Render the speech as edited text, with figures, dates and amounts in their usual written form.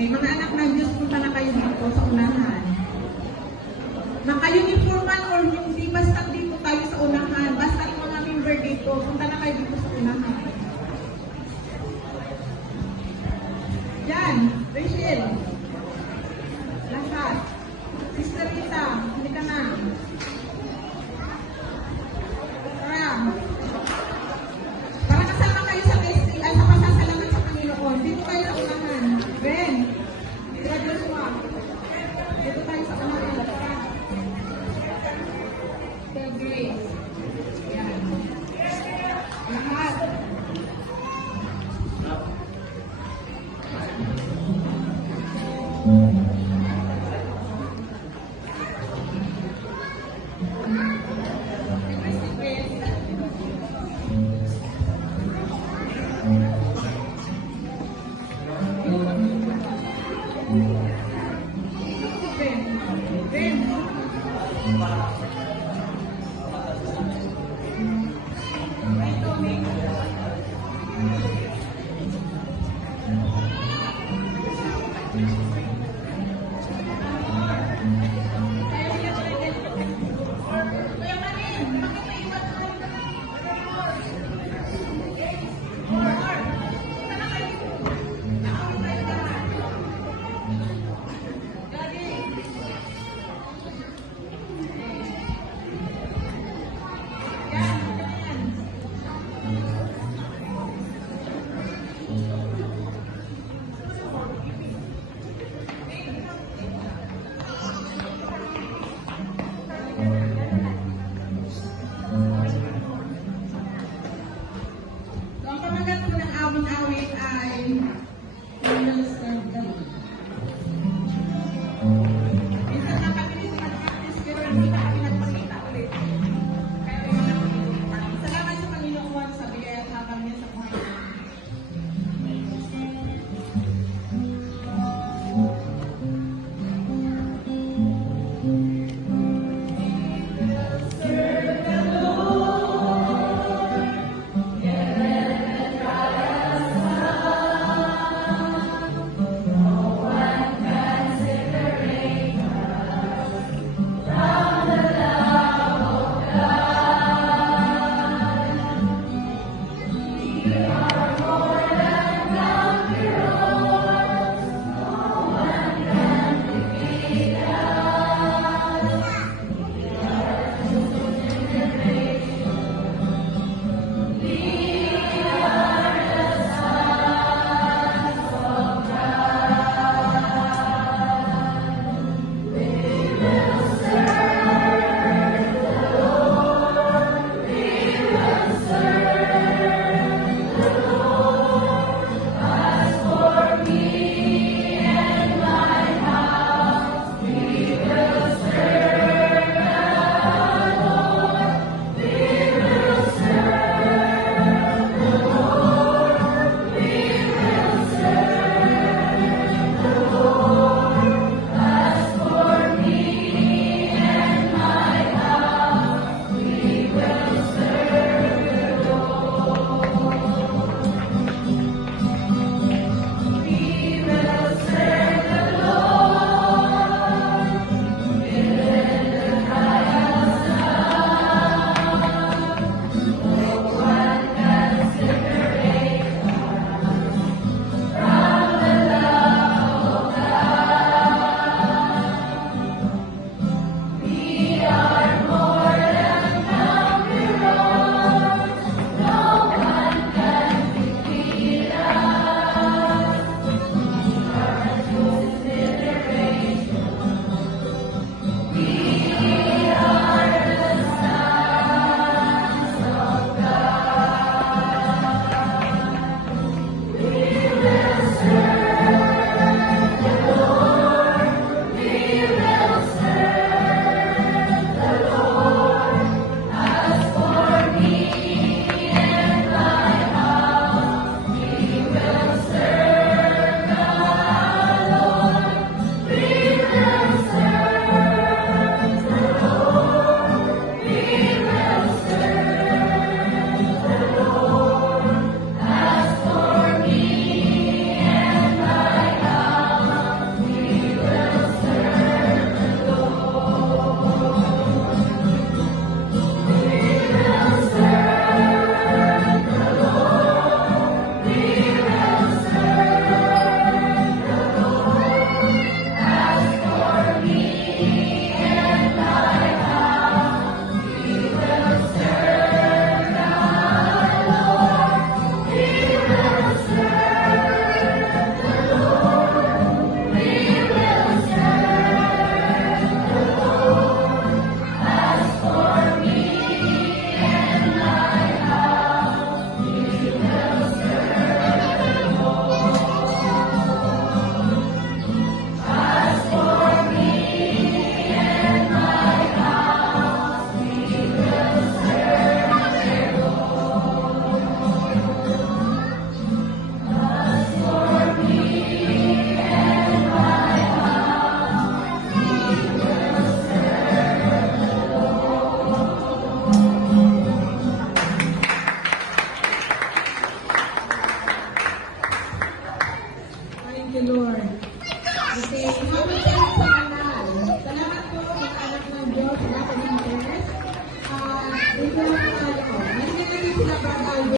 Okay, mga anak ng Diyos, punta na kayo dito sa unahan. Naka-uniform man or hindi, basta dito tayo sa unahan. Basta yung mga member dito, punta na kayo dito sa unahan. Yan, Rachel. Lahat. Sister Rita, hindi ka na. Tara. Para kasama kayo sa testing at sa pasasalamat sa Panginoon. Dito kayo sa unahan. Ben, Joshua. Dito tayo sa unahan. Tara. Tell Grace. Yan. Lahat. Awit ay minsan na kami practice pero hindi na